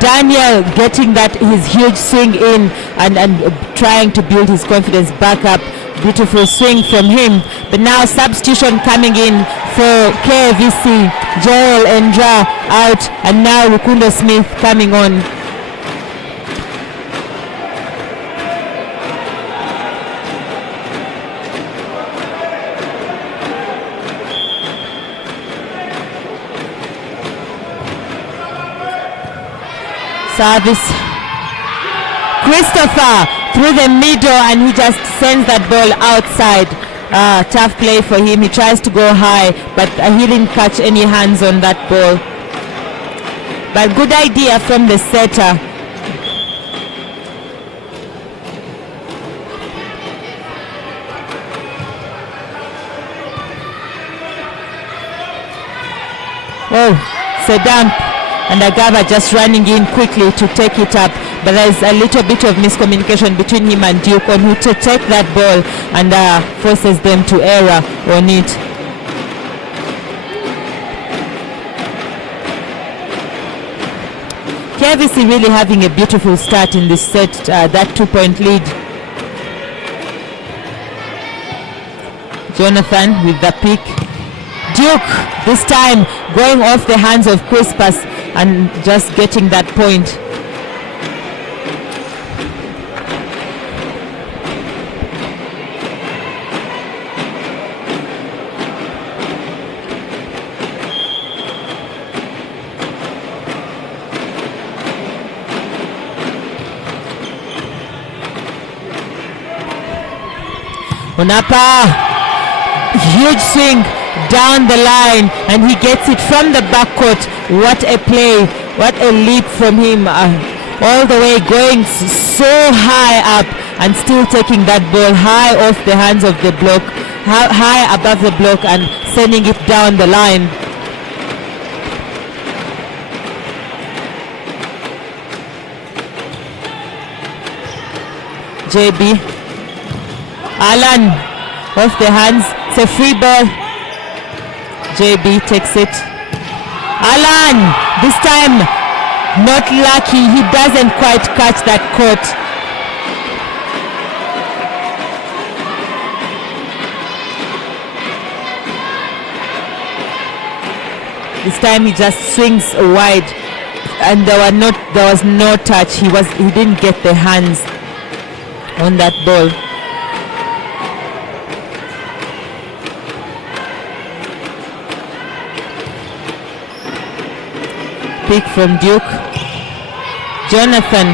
Daniel getting that his huge swing in and trying to build his confidence back up. Beautiful swing from him. But now substitution coming in for KVC. Joel Endra out, and now Rukundo Smith coming on. Service. Christopher through the middle, and he just sends that ball outside. Tough play for him. He tries to go high, but he didn't catch any hands on that ball. But good idea from the setter. Oh, Sedamp and Agava just running in quickly to take it up, but there's a little bit of miscommunication between him and Duke on who to take that ball, and forces them to error on it. Kavc really having a beautiful start in this set, that 2-point lead. Jonathan with the pick. Duke this time going off the hands of Crispas and just getting that point. Onapa, huge swing down the line, and he gets it from the backcourt. What a play, what a leap from him, all the way going so high up and still taking that ball high off the hands of the block, high above the block, and sending it down the line. JB, Alan off the hands, it's a free ball. JB takes it. Alan, this time not lucky, he doesn't quite catch that court. This time he just swings wide, and there was no touch. He didn't get the hands on that ball. Pick from Duke. Jonathan.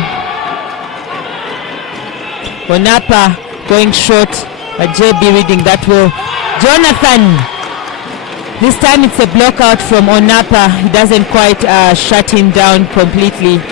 Onapa going short, but JB reading that well. Jonathan. This time it's a block out from Onapa. He doesn't quite shut him down completely.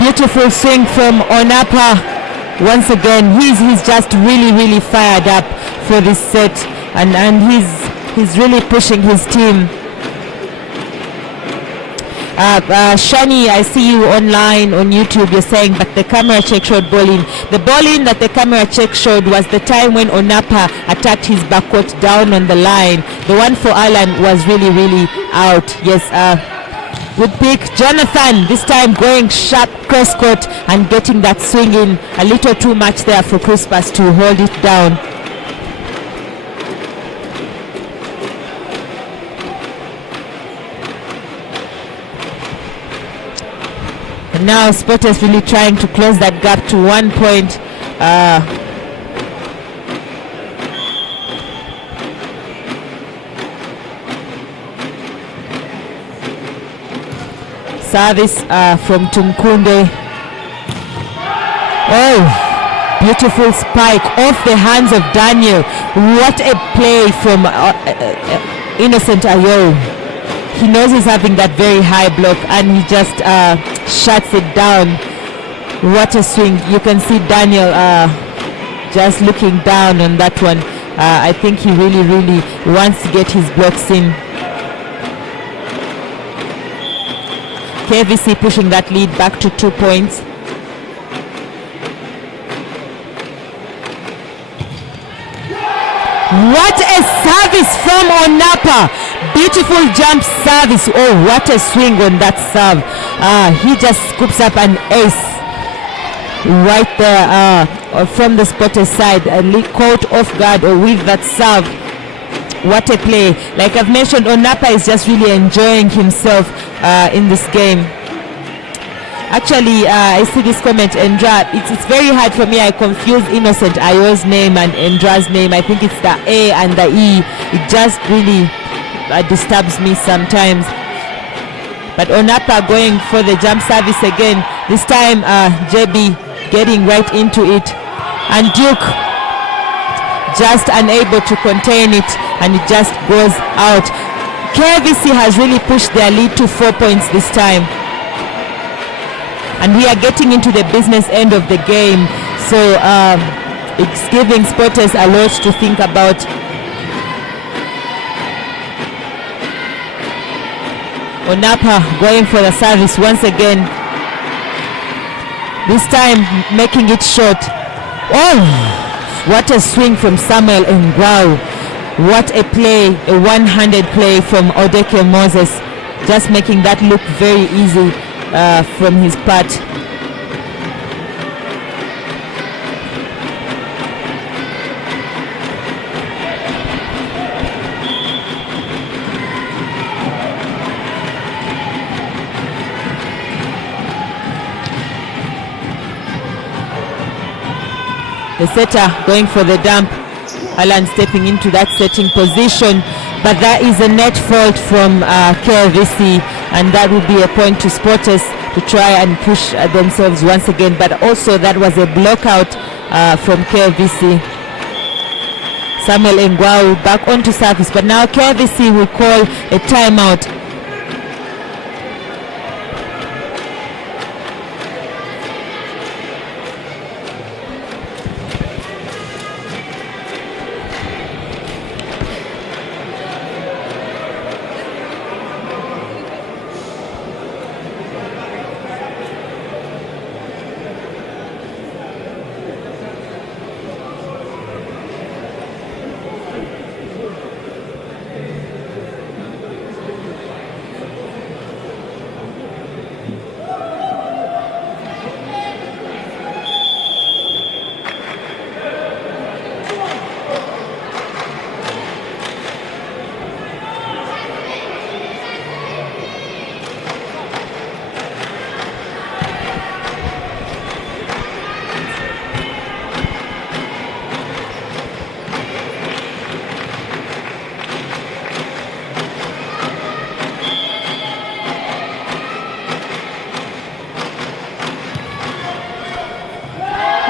Beautiful swing from Onapa. Once again, he's just really fired up for this set, and he's really pushing his team. Shani, I see you online on YouTube. You're saying, but the camera check showed bowling. The bowling that the camera check showed was the time when Onapa attacked his backcourt down on the line. The one for Alan was really out. Yes, good pick. Jonathan, this time going sharp cross court and getting that swing in. A little too much there for Crispus to hold it down. Now Sport is really trying to close that gap to 1 point. Service from Tumkunde. Oh, beautiful spike off the hands of Daniel. What a play from Innocent Ayo. He knows he's having that very high block and he just shuts it down. What a swing. You can see Daniel just looking down on that one. I think he really wants to get his blocks in. KVC pushing that lead back to 2 points. What a service from Onapa. Beautiful jump service. Oh, what a swing on that serve. He just scoops up an ace right there from the Spotter side, caught off guard or with that serve. What a play. Like I've mentioned, Onapa is just really enjoying himself in this game. Actually, I see this comment, Endra. It's very hard for me. I confuse Innocent Ayo's name and Endra's name. I think it's the A and the E. It just really disturbs me sometimes. But Onapa going for the jump service again. This time, JB getting right into it. And Duke just unable to contain it, and it just goes out. KVC has really pushed their lead to 4 points this time. And we are getting into the business end of the game, so it's giving Spotters a lot to think about. Onapa going for the service once again. This time making it short. Oh, what a swing from Samuel Ngwao. What a play, a one-handed play from Odeke Moses. Just making that look very easy from his part. The setter going for the dump. Alan stepping into that setting position, but that is a net fault from KVC, and that would be a point to Spotters to try and push themselves once again. But also that was a block out from KVC. Samuel Ngwao back onto service, but now KVC will call a timeout.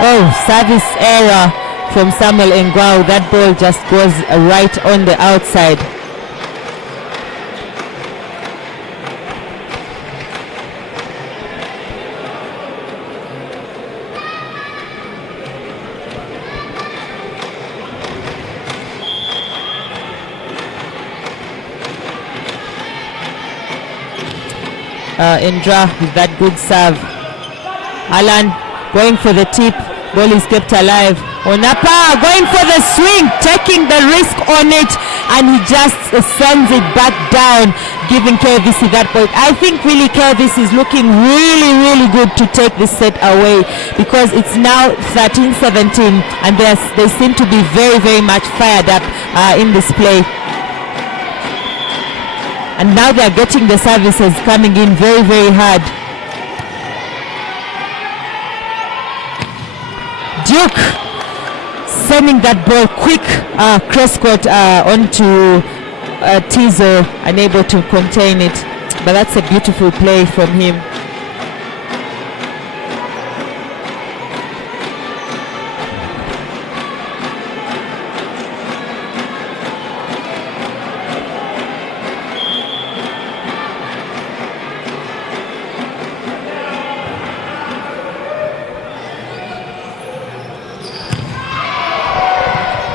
Oh, service error from Samuel Ngwao. That ball just goes right on the outside. Indra with that good serve. Alan going for the tip. Ball is kept alive. Onapa going for the swing, taking the risk on it, and he just sends it back down, giving KVC that point. I think really KVC is looking really good to take this set away, because it's now 13-17 and they seem to be very much fired up in this play. And now they're getting the services coming in very hard. Duke sending that ball quick cross court onto Tizo, unable to contain it, but that's a beautiful play from him.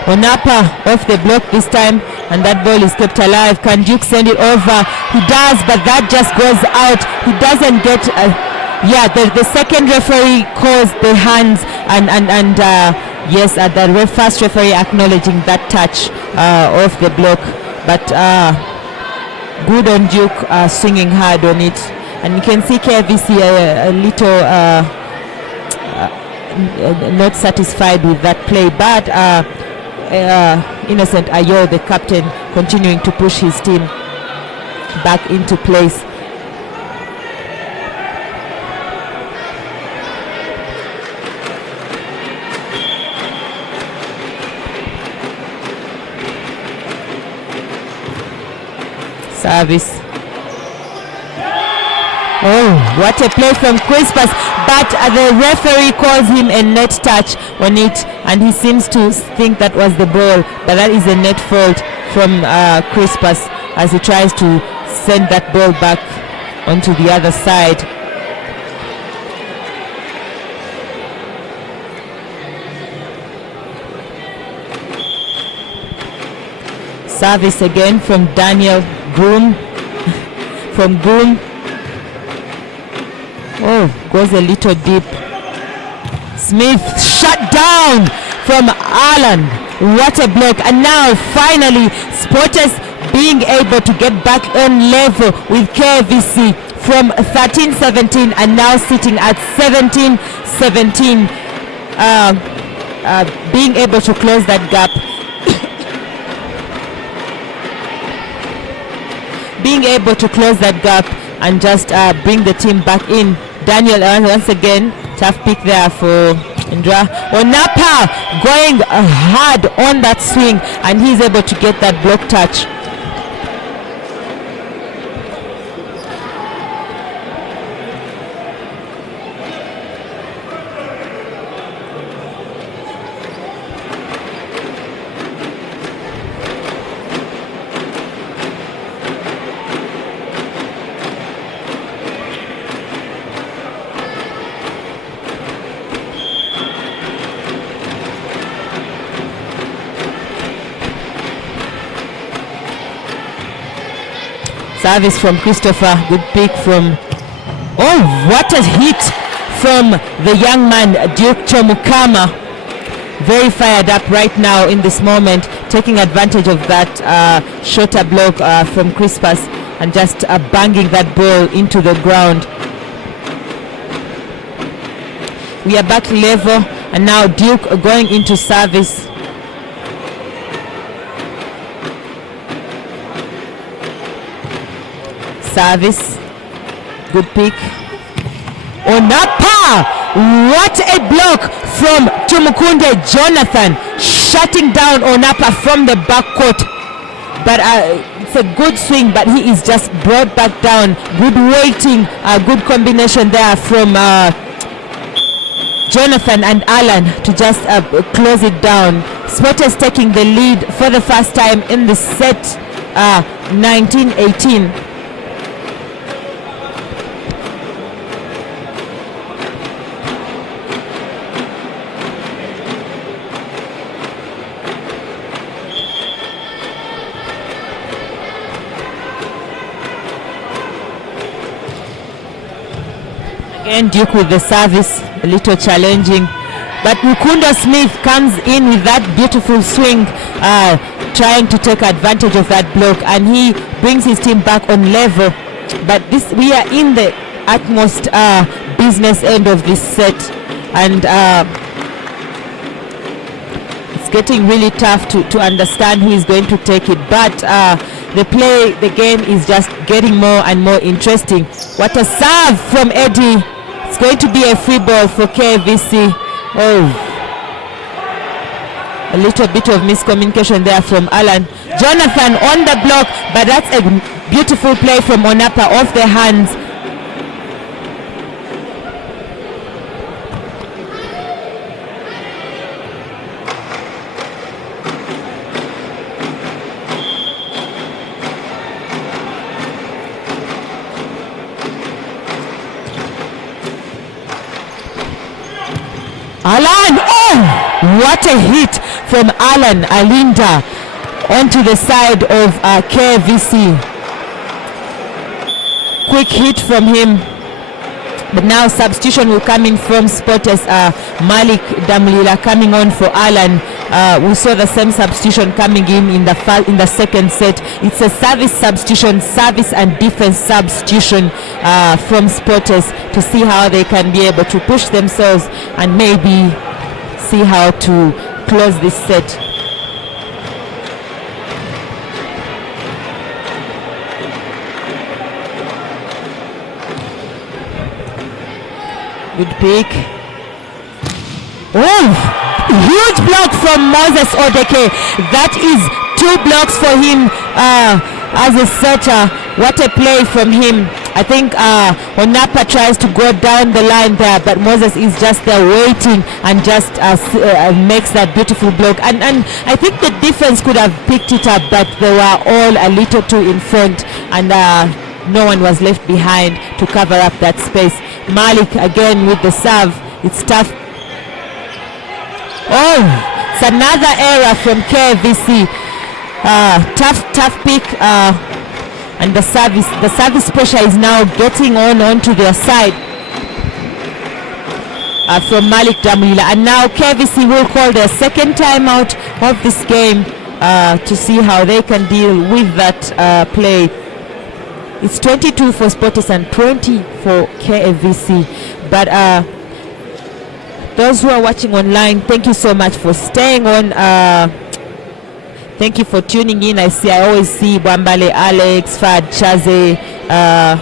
Onapa off the block this time, and that ball is kept alive. Can Duke send it over? He does, but that just goes out. He doesn't get the second referee calls the hands, and yes, the first referee acknowledging that touch off the block, but good on Duke swinging hard on it. And you can see KVC a little not satisfied with that play, but Innocent Ayo, the captain, continuing to push his team back into place. Service. Oh, what a play from Crispus, but the referee calls him a net touch on it, and he seems to think that was the ball, but that is a net fault from Crispus as he tries to send that ball back onto the other side. Service again from Daniel Groom. From Groom. Oh, goes a little deep. Smith shut down from Alan. What a block. And now finally Sporters being able to get back on level with KVC from 13-17 and now sitting at 17-17. Being able to close that gap. Being able to close that gap and just bring the team back in. Daniel once again, tough pick there for Indra. Onapa going hard on that swing, and he's able to get that block touch. Service from Christopher, good pick from, oh, what a hit from the young man Duke Chomukama. Very fired up right now in this moment, taking advantage of that shorter block from Crispus and just banging that ball into the ground. We are back level, and now Duke going into service. Service, good pick. Onapa, what a block from Tumukunde Jonathan, shutting down Onapa from the backcourt. But it's a good swing, but he is just brought back down. Good waiting, good combination there from Jonathan and Alan to just close it down. Sporters taking the lead for the first time in the set, 19-18. And Duke with the service, a little challenging. But Mukundo Smith comes in with that beautiful swing, trying to take advantage of that block, and he brings his team back on level. But we are in the utmost business end of this set, and it's getting really tough to understand who is going to take it. But the game is just getting more and more interesting. What a serve from Eddie. It's going to be a free ball for KVC. Oh, a little bit of miscommunication there from Alan. Jonathan on the block, but that's a beautiful play from Onapa off the hands. Alan, oh, what a hit from Alan Alinda onto the side of KVC. Quick hit from him. But now substitution will come in from Sporters. Malik Damlila coming on for Alan. We saw the same substitution coming in the second set. It's a service substitution, service and defense substitution from Sporters to see how they can be able to push themselves and maybe see how to close this set. Good pick. Oh, huge block from Moses Odeke. That is 2 blocks for him as a setter. What a play from him. I think Onapa tries to go down the line there, but Moses is just there waiting and just makes that beautiful block. And I think the defense could have picked it up, but they were all a little too in front, and no one was left behind to cover up that space. Malik again with the serve. It's tough. Oh, it's another error from KVC. Tough pick. And the service pressure is now getting onto their side from Malik Damlila. And now KVC will call their second timeout of this game to see how they can deal with that play. It's 22 for Sporters and 20 for KVC. But those who are watching online, thank you so much for staying on. Thank you for tuning in. I always see Bambale, Alex, Fad, Chaze. I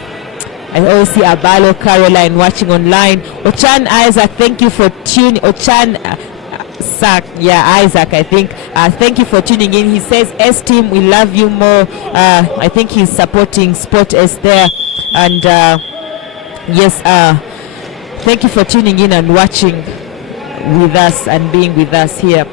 always see Abalo, Caroline watching online. Ochan Isaac, thank you for tuning. Ochan Isaac, I think. Thank you for tuning in. He says, S-Team, we love you more. I think he's supporting Sport S there. And yes, thank you for tuning in and watching with us and being with us here.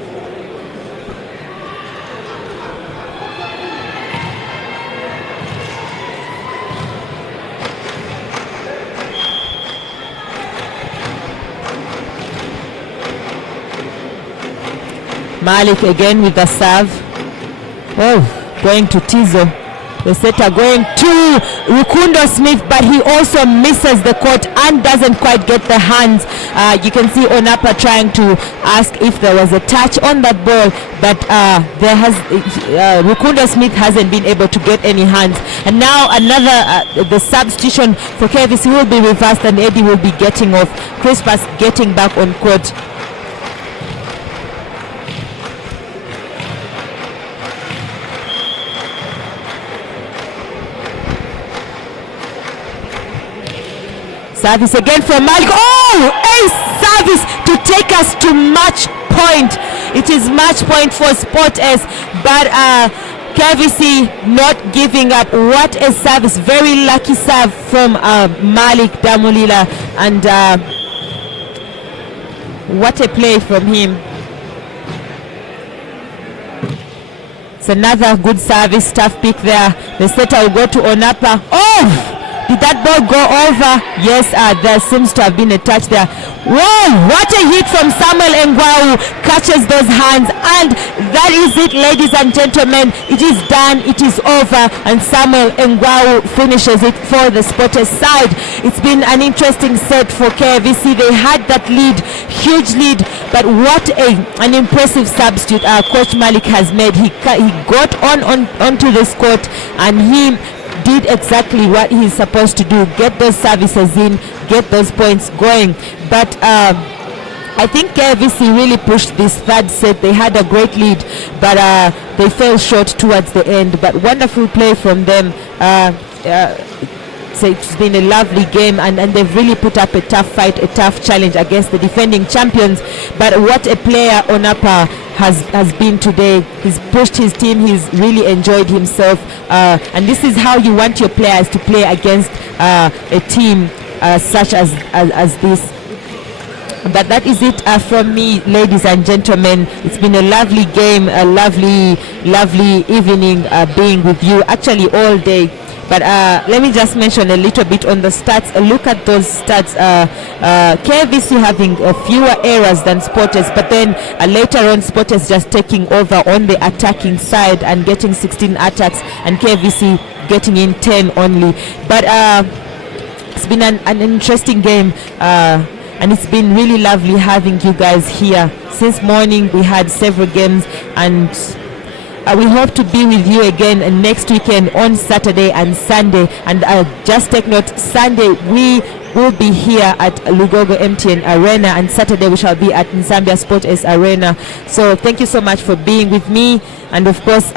Malik again with the serve. Oh, going to Tizo. The setter going to Rukundo Smith, but he also misses the court and doesn't quite get the hands. You can see Onapa trying to ask if there was a touch on that ball, but Rukundo Smith hasn't been able to get any hands. And now another, the substitution for KVC will be reversed and Eddie will be getting off. Crispas getting back on court. Service again from Malik. Oh, a service to take us to match point. It is match point for Sport S, but KVC not giving up. What a service. Very lucky serve from Malik Damulila. And what a play from him. It's another good service. Tough pick there. The setter will go to Onapa. Oh! Did that ball go over? Yes, there seems to have been a touch there. Whoa, what a hit from Samuel Engwau. Catches those hands, and that is it, ladies and gentlemen. It is done, it is over, and Samuel Engwau finishes it for the Sporters side. It's been an interesting set for KVC. They had that lead, huge lead, but what an impressive substitute Coach Malik has made. He got onto this court, and he did exactly what he's supposed to do: get those services in, get those points going. But I think KVC really pushed this third set. They had a great lead, but they fell short towards the end. But wonderful play from them. So it's been a lovely game, and they've really put up a tough fight, a tough challenge against the defending champions. But what a player Onapa has been today. He's pushed his team, he's really enjoyed himself, and this is how you want your players to play against a team such as this. But that is it from me, ladies and gentlemen. It's been a lovely game, a lovely evening being with you, actually all day. But let me just mention a little bit on the stats. Look at those stats. KVC having fewer errors than Sporters, but then later on Sporters just taking over on the attacking side and getting 16 attacks, and KVC getting in 10 only. But it's been an interesting game, and it's been really lovely having you guys here. Since morning we had several games, and we hope to be with you again next weekend on Saturday and Sunday. And just take note, Sunday we will be here at LUGOGO MTN Arena, and Saturday we shall be at Zambia Sports Arena. So thank you so much for being with me, and of course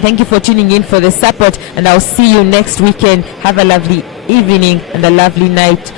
thank you for tuning in for the support, and I'll see you next weekend. Have a lovely evening and a lovely night.